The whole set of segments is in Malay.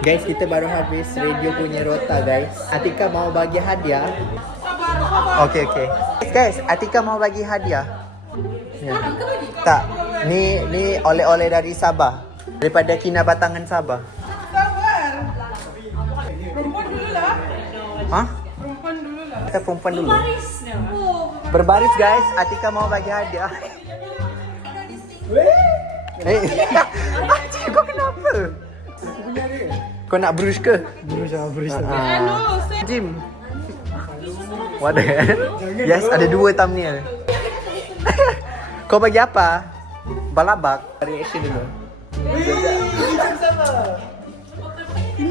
Guys, kita baru habis radio punya rota guys. Atika mau bagi hadiah. Okay. Guys, Atika mau bagi hadiah. Ya. Tak, ni oleh-oleh dari Sabah. Daripada Kina Batangan Sabah. Perempuan dulu lah. Hah? Perempuan dulu lah. Kita perempuan dulu. Berbaris guys, Atika mau bagi hadiah. Atika, kau kenapa? Kau nak brush ke? Bruce. Jim. What the hell? Yes, ada 2 thumbnail. Kau bagi apa? Balabak. Reaction dulu.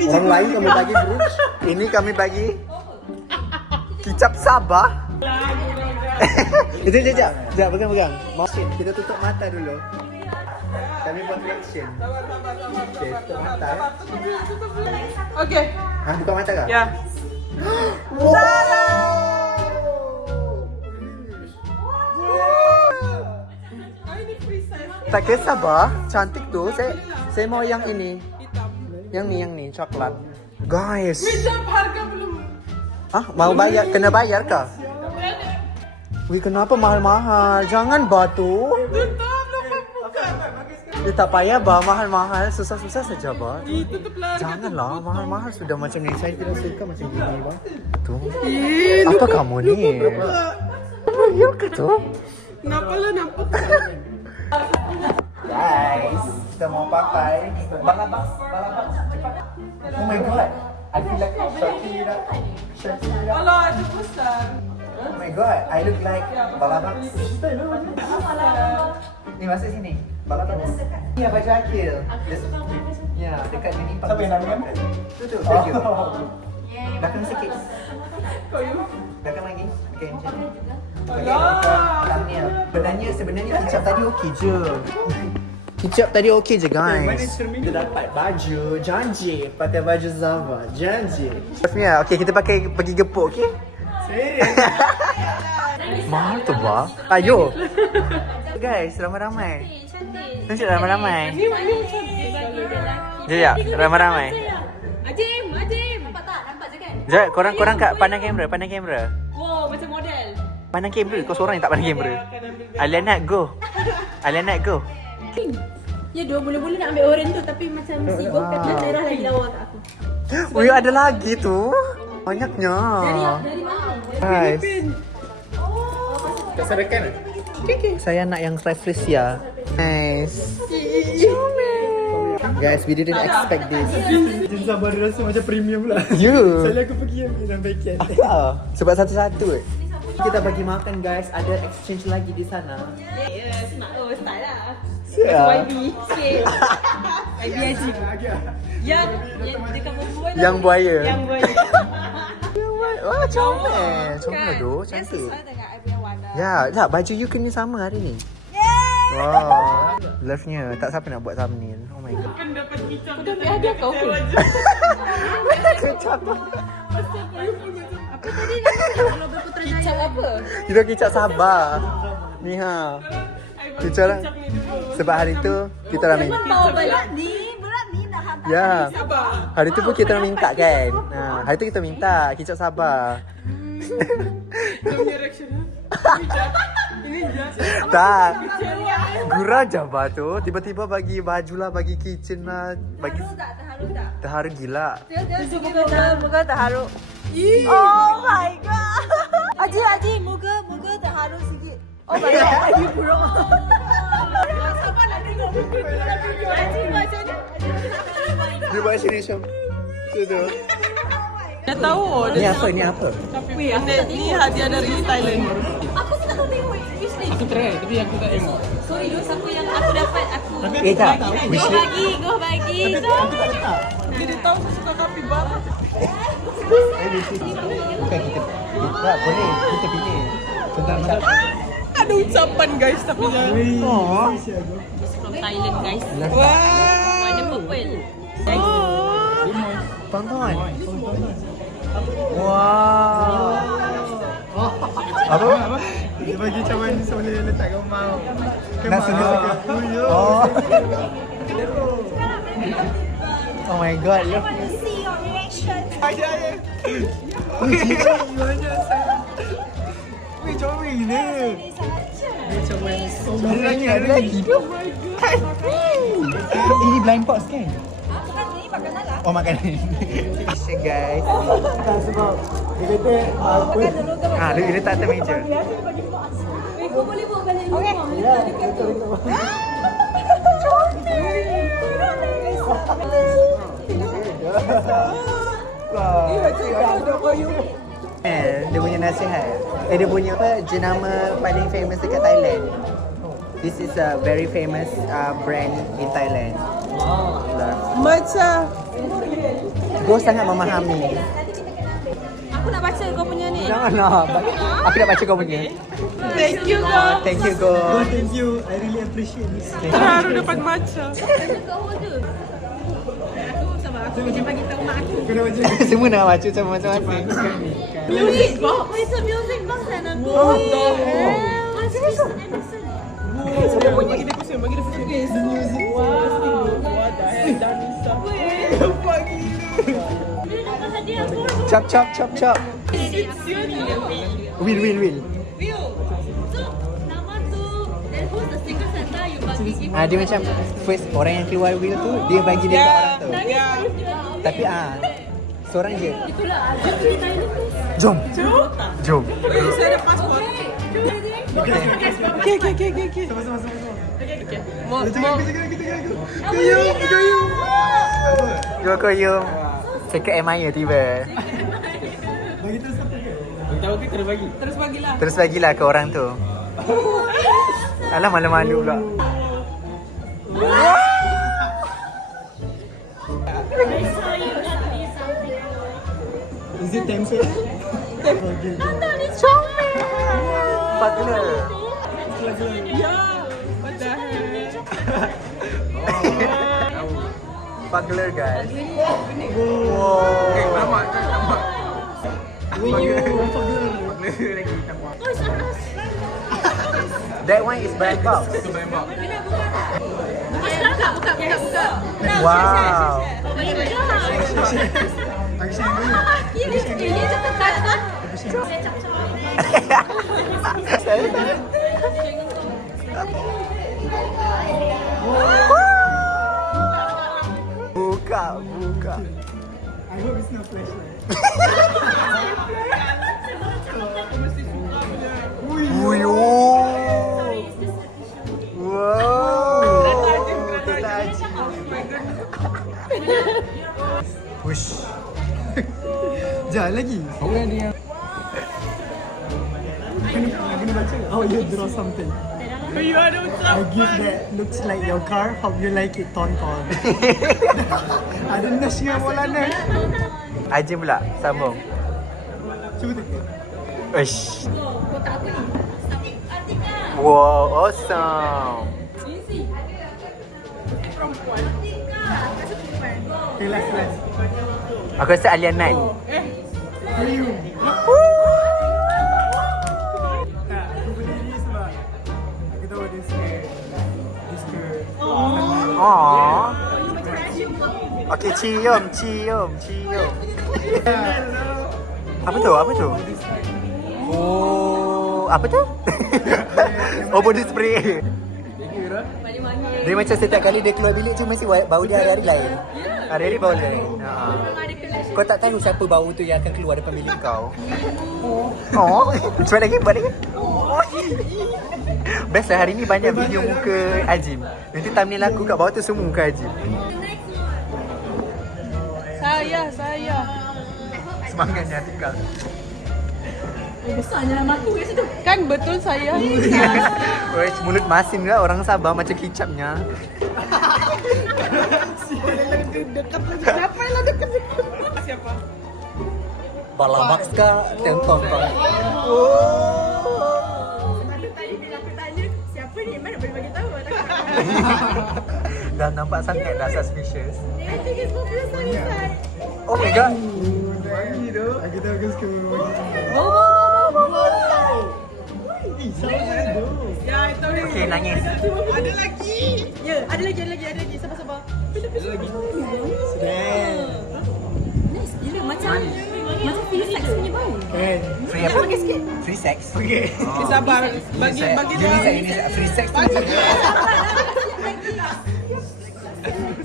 Orang lain kamu bagi brush. Ini kami bagi kicap Sabah. Itu sekejap. Sekejap, pegang. Kita tutup mata dulu. Kami buat reaction. Okay, tutup mata. Okay. Buka mata kah? Ya. Tak ke Sabah, cantik tu. Saya mau yang ini. Yang ni, coklat. Guys. Jam harga belum. Mau bayar? Kena bayar kah? Wih, kenapa mahal-mahal? Jangan batu. Tak payah bah, mahal-mahal. Susah-susah saja bah. Tutuplah. Janganlah, mahal-mahal sudah macam ni. Saya tidak suka macam gini bah. Tuh. Apa kamu ni? Real ke tu? Kenapa lah nampak? Guys, kita mau pakai balabak. Oh my god, I feel like Shakira. Alah, itu besar. Oh my god, I look like balabak. Ni masuk sini, balabak. Ya, baju Akil. Ya, dekat ni pak. Siapa yang namanya? Tutup. Belakang sikit. Belakang lagi. Okay, macam ni. Sebenarnya kicap tadi okey je. Kicap tadi okey je guys. Kita dapat baju janji, pakai baju Zava janji. Maksudnya okey, kita pergi gepuk okey. Serius. Mahal tu bah. Ayo. Guys, ramai-ramai. Cantik ramai-ramai. Jap, ramai-ramai. Ajim. Nampak tak? Nampak je kan? Jap, korang kat pandang kamera. Wow, macam model. Pandang kamera, kau seorang yang tak pandang kamera. Alianat go. Ya, boleh nak ambil oren tu tapi macam sibuk kata merah lagi lawa kat aku. Wih, ada lagi tu. Banyaknya. Dari mana? Guys, Tak sarakan? saya nak yang Rafflesia. Nice. Guys, we didn't expect this. Jin Sabah dia rasa macam premium lah. You. Aku pergi ambil paket. Sebab satu-satu. Kita bagi makan guys, ada exchange lagi di sana. Ya, smart style lah. Ya. YB sikit. YB Ajim. Yang dekat perempuan. Yang buaya. Yang buaya. Wah, comel tu, cantik. Sesuai dengan I punya warna. Ya, tak, baju you kena sama hari ni. Wow. Love-nya, tak siapa nak buat thumbnail. Oh my god. Kan dapat kicap. Kau dah ambil hadiah kau ke? Kecap. Apa tadi nama Kicap apa? Kita kicap Sabah. Ni ha. Kicap lah. Sebab hari tu kita orang minta. Bawa berat ni dah hantar. Ya. Hari tu pun kita orang minta kan. Hari tu kita minta kicap Sabah. Dia punya reaction. Ini je. Tak. Gurau je bah tu. Tiba-tiba bagi baju lah, bagi kitchen lah, bagi Terharu tak? terharu gila. Muka terharu. Oh my god. Haji, muka terharu sikit. Oh my god. You bro. Sama nak tengok muka tu. Haji macam ni. Dia buat sini Syam. Tu. Dia tahu. Ni apa? Weh, ni hadiah dari Thailand. Aku tak tahu tengok wish list. Aku try tapi aku tak tengok. Sorry, siapa yang aku dapat aku. Tak. Wish list. Go bagi. Dia tahu saya suka kapibara. Bukan kita. Boleh kita pilih. Tentang Ada ucapan guys tapi jangan. Oh. From Thailand guys. Wah. Warna purple. Tonton. Wow. Apa? Dia bagi cawan boleh letak gambar. Nak suka. Oh. Oh my god, look. I want to see your reaction. Weh, comel gila. Ini Ada lagi tu. Ini blind box kan? Ini makanan lah. Oh, makanan. Guys. Sebab dia kata Makan dulu ke makan? dia letak atas meja. Kau boleh bawa balik rumah. Okay. Ya, betul. Dia punya nasihat. Dia punya apa? Jenama paling famous dekat Thailand. This is a very famous brand in Thailand. Macam Go sangat memahami. Aku nak baca kau punya ni. Janganlah. Aku nak baca kau punya. thank you guys. Thank you, Go. Thank you. I really appreciate this. Terharu dapat macam. Kena baca. Semua nak baca sama masing-masing. Music box. It's a music box and a What the hell? What's this? Anderson. Bagi dia pusing, bagi dia pusing. The music. Wow. What the hell, Danisa. Nampak gila. Dia dapat hadiah pun. Chop, chop, chop, chop. Will. Will. So, nama tu. Then who's the Secret Santa you bagi gift? Dia macam first orang yang keluar Will tu dia bagi dia kat orang tu. Yeah. Tapi seorang je. Itulah. Jom kita ini. Jom. Jom. Saya ada pasport. Okay. Sama-sama. Mau Go koyum. Cakap Maya tiba. Bagi terus apa ke? Tahu ke terus bagi? terus bagilah. Terus bagilah ke orang tu. Alah malu-malu pula. Is it tempered? Partner. Yeah. What the hell? Partner guys. Wow. That one is blind box. Buka. Wow. Ini cepat. Buka. I hope it's not flashlight. Wuyo. Wow. Kereta haji. Push. Jangan lagi. Kena baca. Oh, you draw something. You ada I give that looks like your car. Hope you like it, Ton. Ada nasi yang Maulana. Ajim pula, sambung. Cuba tengok. Uish. Wow, awesome. Okay, last. Aku rasa Alien Night. You. Tak, aku berdiri sebab aku tahu dia suka. Aww. Okay, cium. Apa tu? Oh, apa tu? Oh, body spray. Dia macam setiap kali dia keluar bilik tu mesti bau dia hari-hari lain. Hari-hari bau lain. Kau tak tahu siapa bau tu yang akan keluar depan bilik kau. Oh. Cuba lagi, buat lagi. Best lah, hari ni banyak video muka Ajim. Nanti thumbnail aku kat bawah tu semua muka Ajim. Saya. Semangatnya Atika. Besarnya nama aku kat situ. Kan betul saya. Weh, mulut masin ke orang Sabah macam kicapnya. Siapa yang dekat? Siapa? Balabak ka tengkong kau. Tadi bila aku tanya siapa ni, mana boleh bagi tahu. Dah nampak sangat dah suspicious. I think it's popular song inside. Oh my god. Bagi tu. Aku tahu aku suka bagi. Ya, itu dia. Okay, nangis. Ada lagi. Ya, ada lagi. Sabar. Sudah. Free sex? Okay. Sabar. Bagi dia. Free sex tu.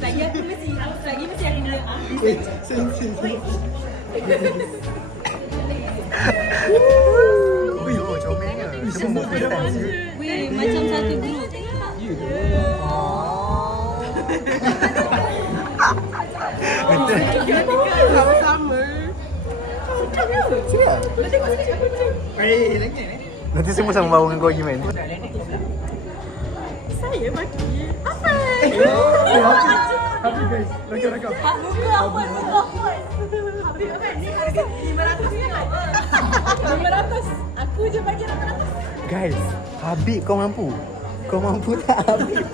Lagi aku mesti aku dia. Ui, comelnya. Semua free sex. Weh, macam satu group. Sama-sama. Nanti semua sama bau dengan kau argument. Saya bagi. Habis guys. Rakam. Muka apa? Habis kan ni harga 500. Aku je bagi 800. Guys, Habib kau mampu? Kau mampu tak Habib?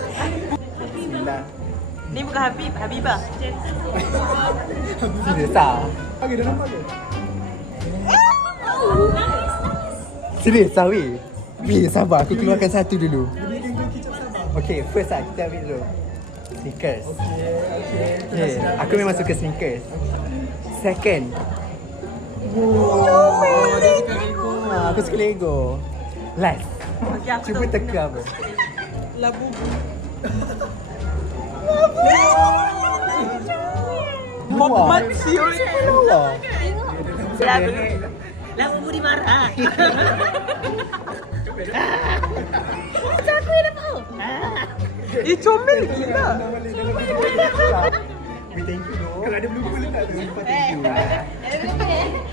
Bismillah. Ni bukan Habib, Habibah. Serius tak? Okey, dah nampak ke? Serius tak weh? Weh, sabar. Aku keluarkan satu dulu. Okay, first lah kita ambil dulu sneakers. Okay, aku memang suka sneakers. Second, aku suka Lego. Last, Okey, aku cuba teka apa? Labu. Luar. Siul. Luar. Labu budi marah. Comel gila. We thank you though. Kalau ada blue tak ada. Thank you.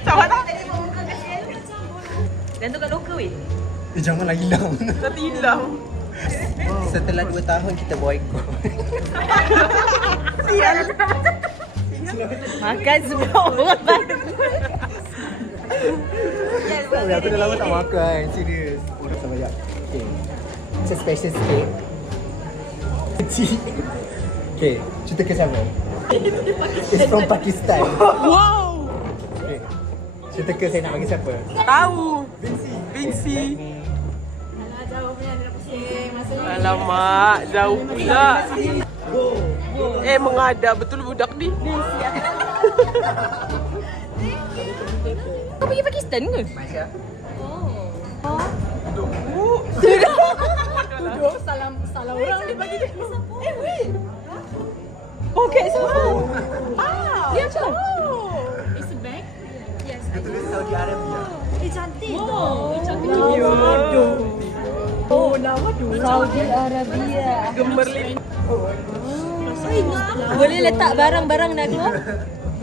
Sama tak? Gantung kat loker weh. Janganlah hilang. Tapi hilang. Setelah 2 tahun kita boycott. Sial. Makan semua orang baru. Aku dah lama tak makan. Serius. Oh, dah banyak. Okay. It's a special sikit. Kecil. Okay. Cerita ke siapa? It's from Pakistan. Wow. Okay. Cerita ke saya nak bagi siapa? Tahu. Bingsi. Alamak, jauh pula. Mengada betul budak ni. Kau pergi Pakistan ke? Malaysia. Duduk salam orang dia bagi dia. Wait. Okay, so dia apa? It's a bag? Yes. Dia tulis Saudi Arabia. Cantik. Cantik. Saudi Arabia. Gemerlin. Boleh letak barang-barang nak keluar?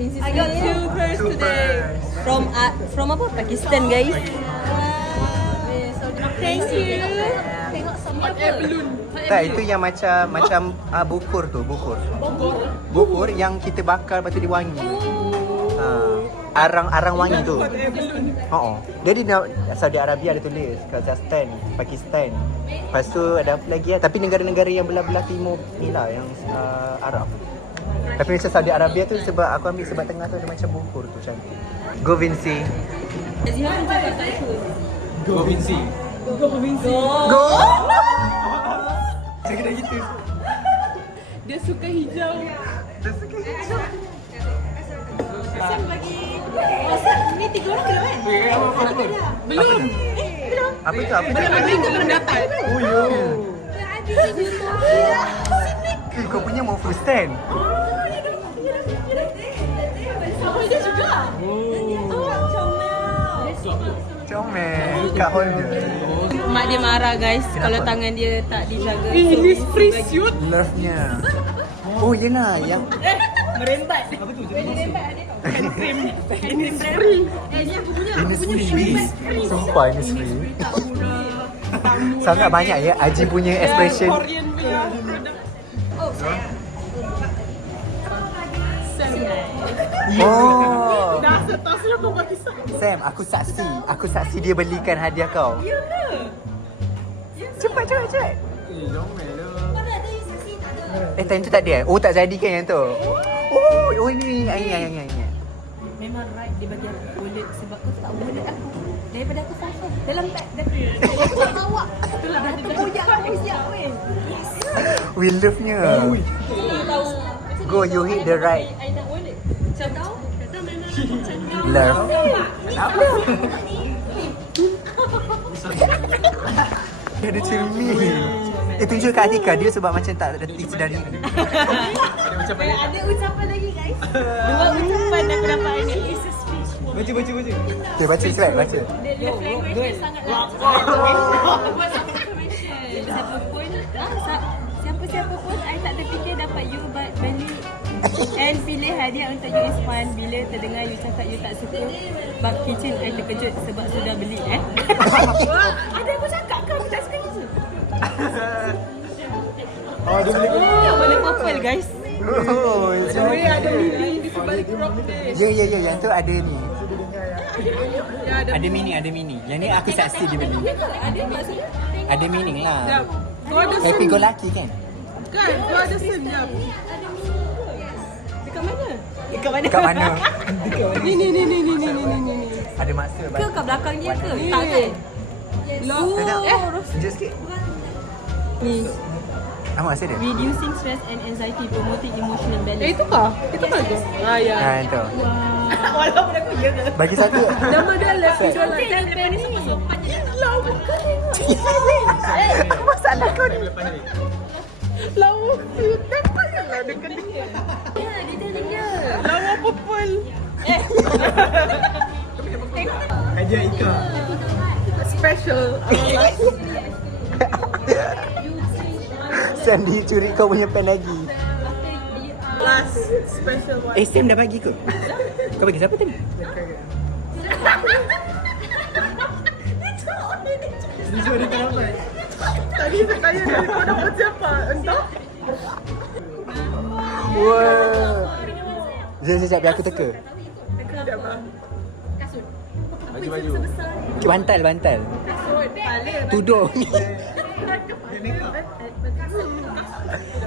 I got 2 pairs today. From apa? Pakistan guys. Thank you. Tengok semua balloon. Tak, itu yang macam bukur tu, bukur. Bukur yang kita bakar lepas tu dia wangi. Arang wangi tu. Dia di Saudi Arabia ada tulis Kazakhstan, Pakistan. Lepas tu ada apa lagi tapi negara-negara yang belah-belah timur ni lah yang Arab. Tapi macam Saudi Arabia tu sebab aku ambil sebab tengah tu ada macam bukur tu cantik. Go Vinci. Go Vinci. Go. Saya kena gitu. Dia suka hijau. Sam bagi. Ni 3 orang kena kan? Belum. Apa tu? Belum datang. Oh yo. Kau punya mau full stand. Sama dia juga. Comel. Kat hall dia. Mak dia marah guys kalau tangan dia tak dijaga. Ini free suit. Love-nya. Oh yelah yang Merembat. Apa tu? Ini free. Ni aku punya. Innisfree. Sumpah Innisfree. Sangat banyak ya Aji punya expression. Korean punya produk. Oh. Dah setasnya kau bagi saya. Sam, aku saksi dia belikan hadiah kau. Ya ke? Cepat. Jomel lah. Time tu tak ada. Oh tak jadikan yang tu. Oh ini. Memang right dia bagi aku wallet sebab kau tak wallet aku. Daripada aku faham dalam beg dah. Awak. Itulah dah terkoyak aku siap weh. We love-nya. Tahu. Go, you hit the right. I nak wallet. Macam tahu? Kata memang macam Love. Dia ada cermin. Tunjuk kat Atika, dia sebab macam tak reti sedari ni. Ada ucapan lagi guys. Dua ucapan aku dapat hari ni. It's a speech. Baca. Okay, baca slide, baca. The love language dia sangat lancar. Buat satu information. Siapa-siapa pun I tak terfikir dapat you beli and pilih hadiah untuk you is fun. Bila terdengar you cakap you tak suka bab kitchen, I terkejut sebab sudah beli Ada aku cakap kan aku tak suka itu. Oh, dia boleh. Yang warna purple guys. Oh, Weh, ada mini di sebalik crop dia. ya, yang tu ada ni. Ya, ada. Ada mini. Yang ni aku saksi dia beli. Ada maksudnya? Ada meaning lah. Jap. Kau ada Happy go lucky kan? kan? Kau ada senyap. Dekat mana? Dekat mana? Ni. Ada masa Ke kat belakang dia ke? Tak kan? Tunjuk sikit. Ni. Apa masa dia? Reducing stress and anxiety, promoting emotional balance. Itu kah? Itu kah tu? Ya. Itu. Walaupun aku ya ke? Bagi satu. Nama dia Lefty Set. Dollar. Ni semua sopannya. Apa masalah kau ni? Lawa filter lah dekat dia. Ya, detailing dia. Lawa purple. Hadiah Ika. Special. Sam dia curi kau punya pen lagi. Last special one. Sam dah bagi ke? Kau bagi siapa tadi? Dia ada tak dapat. Tadi saya tanya dia kau dapat siapa? Entah. Wah. Sekejap, biar aku teka. Kasut. Baju. Bantal. Tudung.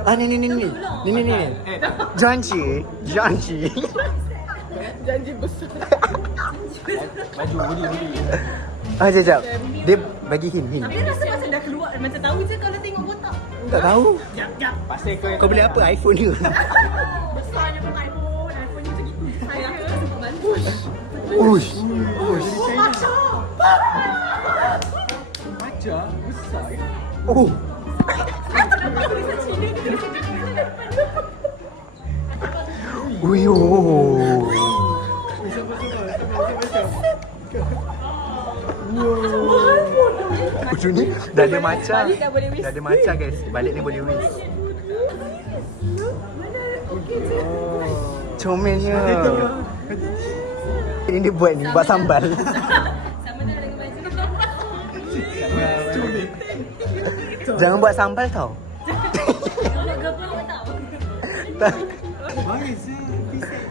Ni. Janji. Janji besar. Baju hoodie. Sekejap. Dia bagi hint. Tapi rasa macam dah keluar. Macam tahu je kalau tengok kotak. Tak tahu. Pasal Kau beli apa? iPhone ke? Besarnya pun iPhone. iPhone macam gitu. Saya aku tak sempat bantu. Ush. Baca besar. Oh. Uyo. Ujung ni dah ada macam. Dah ada macam guys. Balik ni boleh wis. Comelnya. Ini dia buat ni, buat sambal. Sama dah dengan baju. Jangan buat sambal tau. Nak gabung ke tak? Tak. Bagi saya pisang.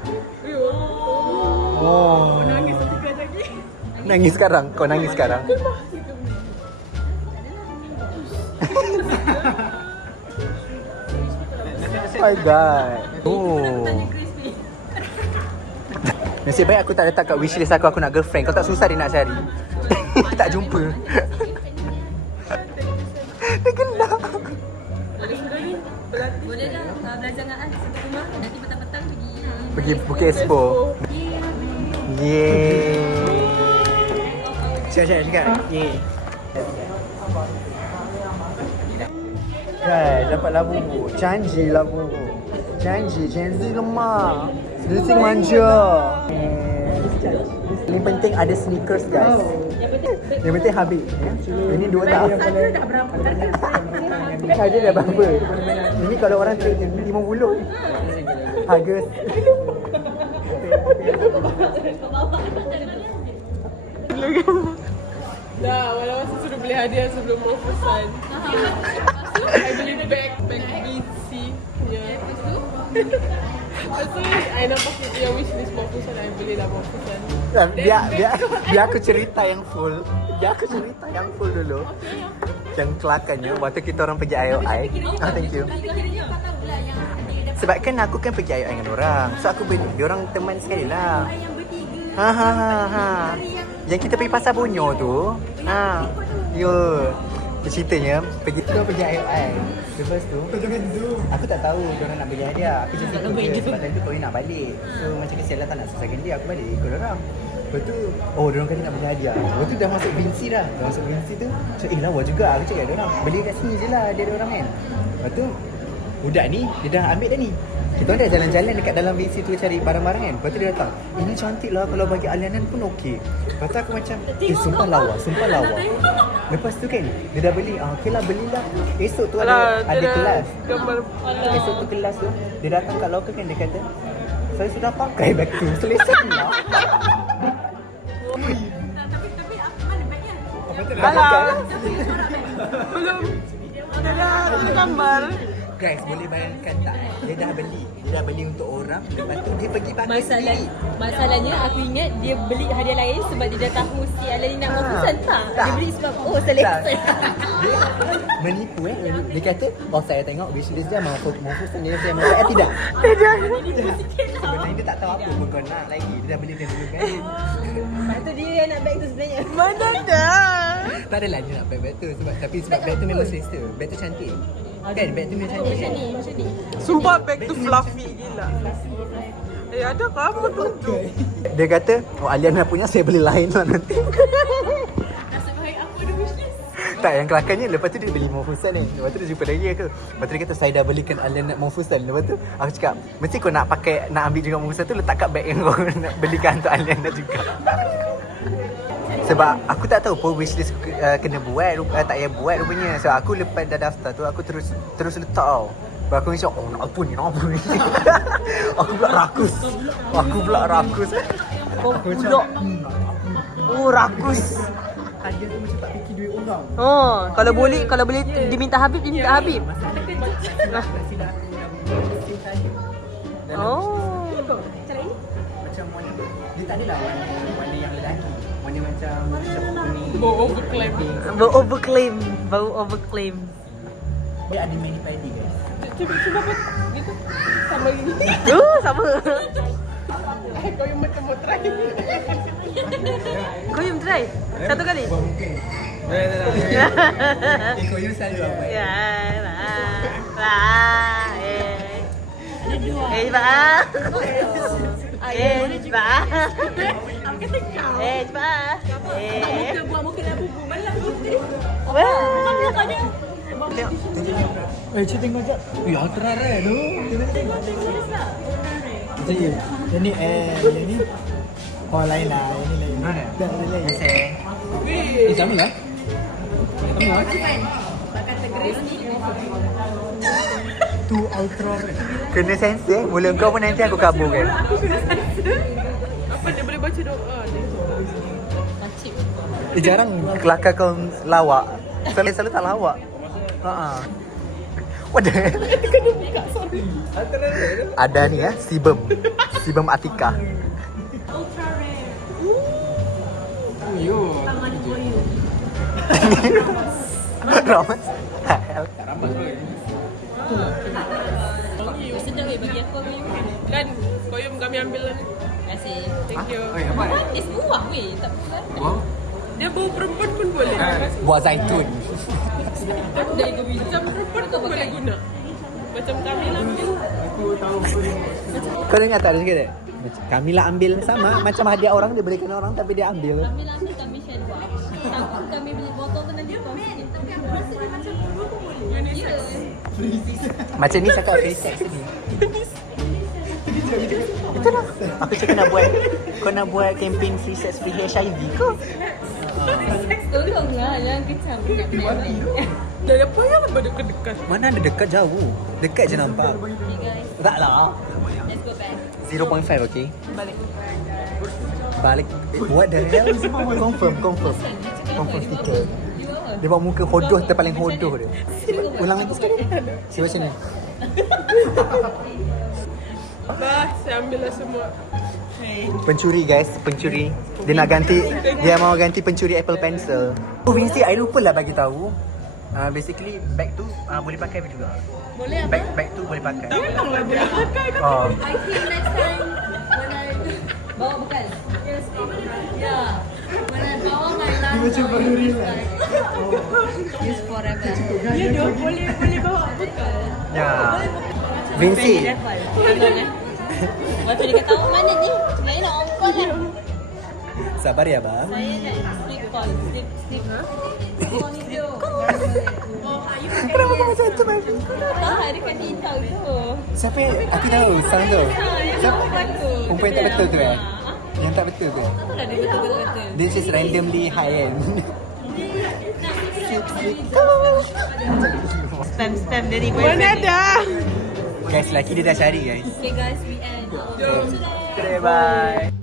Oh. Nangis ketika lagi. Nangis sekarang. Kau nangis sekarang. My God. Oh. Nasib baik aku tak letak kat wishlist aku nak girlfriend. Kau tak susah dia nak cari. Tak jumpa. Dia kena. Boleh lah belajar dengan An satu rumah. Nanti petang-petang pergi. Pergi Bukit Expo. Yeay. Cakap. Yeay. Guys, dapat labu. Janji labu. Janji lemah. Sedikit manja. Yang penting ada sneakers guys. Yang penting habis. Ini 2 tak. Harga dah berapa? Harga dah berapa? Ini kalau orang trade 50 ni. Harga Dah, walau masa suruh beli hadiah sebelum mau pesan. I beli bag Vinci punya. Lepas tu, I nampak yang wishlist mau pesan, I beli dah mau pesan. biar aku cerita yang full. Dulu. Yang kelakarnya waktu kita orang pergi IOI. Thank you. Sebab kan aku kan pergi IOI dengan orang. So aku beli dia orang teman sekali lah. Ha. Yang kita pergi pasar Bonyo tu. Ha. Ya. Ceritanya pergi IOI. Lepas tu aku tak tahu diorang nak beli hadiah. Aku just ikut je sebab time tu Chloe nak balik. So macam kesian lah tak nak susahkan dia. Aku balik ikut diorang. Lepas tu diorang kata nak beli hadiah. Lepas tu dah masuk Vinci dah. Dah masuk Vinci tu macam lawa juga. Aku cakap diorang beli kat sini je lah dia diorang kan. Lepas tu budak ni dia dah ambil dah ni. Kita orang dah jalan-jalan dekat dalam WC tu cari barang-barang kan. Lepas tu dia datang, ini cantik lah kalau bagi Alianan pun okey. Lepas tu aku macam, sumpah lawa. Lepas tu kan, dia dah beli, okey lah belilah. Esok tu ada kelas. Esok tu kelas tu, dia datang kat locker kan, dia kata, saya sudah pakai bag tu, selesai lah. Alah. Belum. Ada gambar. Guys, boleh bayangkan tak? Dia dah beli untuk orang. Lepas tu dia pergi pakai sendiri. Masalahnya aku ingat dia beli hadiah lain sebab dia dah tahu si Alani nak mafusan tak? Dia beli sebab selesai. Dia menipu Dia kata, saya tengok wishlist dia mafusan dia saya mau tidak. Sebenarnya dia tak tahu apa pun kau nak lagi. Dia dah beli dia dulu kan. Lepas tu dia yang nak bag tu sebenarnya. Mana dah? Tak adalah dia nak bag tu sebab bag tu memang selesa. Bag tu cantik. Kan bag tu memang cantik. Macam ni. Sumpah bag tu fluffy gila. Ada ke apa tunjuk? Dia kata, Aliana punya saya beli lain lah nanti. Nasib baik aku ada wishlist. Tak, yang kelakarnya lepas tu dia beli mafusan ni. Lepas tu dia jumpa lagi aku. Lepas tu dia kata saya dah belikan Aliana mafusan. Lepas tu aku cakap, mesti kau nak ambil juga mafusan tu, letak kat bag yang kau nak belikan untuk Aliana juga. Sebab aku tak tahu pun wishlist kena buat, tak payah buat rupanya. Sebab aku lepas dah daftar tu, aku terus letak tau. Lepas aku macam, nak apa ni. Aku pula rakus. Aku pula rakus. Hadiah tu macam tak fikir duit orang. Kalau boleh diminta Habib, diminta Habib. Macam warna dia tak adalah warna yang lelaki. Warna macam Bau overclaim. Dia ada mani padi guys. Cuba apa? Gitu. Sama gini. Sama. Kau yang macam mau try. Kau yang try. Satu kali. Kau yang selalu apa? Ya, buat muka dah bubu. Mana putih? Cik tengok jap. Ultra rare tu. Tengok lah. Macam ni. Yang ni yang ni. Lain lah. Yang ni lain. Mana? Tak lain. Sama lah. Tu ultra rare. Kena sensor mula kau pun nanti aku kabur kan. Apa dia boleh baca doa ni? Jarang kelakar kau lawak. Selalu tak lawak. Wadah. Ada ni Sibem Atika. Ultra rare. Tangan koyu. Ramas. Sedang bagi aku Kan, koyum kami ambil lah. Terima kasih. Thank you. It's buah weh, tak bukan. Dia bau perempuan pun boleh. Buah zaitun. Dari macam perempuan pun boleh guna. Macam kami lah ambil. Kau dengar tak dia cakap tak? Kami lah ambil sama macam hadiah orang dia berikan orang tapi dia ambil. Kami lah kami share buah. Takut kami beli botol tu nanti kau sikit. Tapi aku rasa dia macam dua pun boleh. Ya. Macam ni cakap free sex ni. Itu lah. Aku cakap nak buat campaign free sex free HIV ke? Tolonglah, jangan kecam. Dan apa yang dekat-dekat? Mana ada dekat jauh. Dekat je nampak. Okay guys, Tak lah. let's go back. 0.5 okay. Balik. Balik. What the hell? Confirm stiker. Dia buat muka hodoh terpaling hodoh dia. Ulang lagi sekali. Cuba macam ni. Bah, saya ambil lah semua. Pencuri guys, pencuri. Dia mau ganti pencuri Apple Pencil. Vinci, I lupa lah bagi tahu. Basically bag tu boleh pakai juga. Boleh apa? Bag tu boleh pakai. Tolonglah dia. Oh. I think next time when I bawa bekal. Yes. Yeah. Dia macam baru real lah. Use forever. Ya dong, boleh bawa bekal. Ya. Vinci. Lepas tu dia kata, oh mana ni? Saya nak on call lah. Sabar ya, Bang. Saya nak sleep call. Sleep. Call video. Kenapa kau satu bang? Tak, ada kat TikTok tu. Siapa yang aku tahu sound tu? Siapa? Betul. Perempuan yang tak betul tu eh? Yang tak betul tu? Tak tahu dah dia betul-betul. Dia just randomly high kan? Spam dari Mana ada? Guys, lelaki dia dah cari guys. Okay guys, we end. Okay, bye.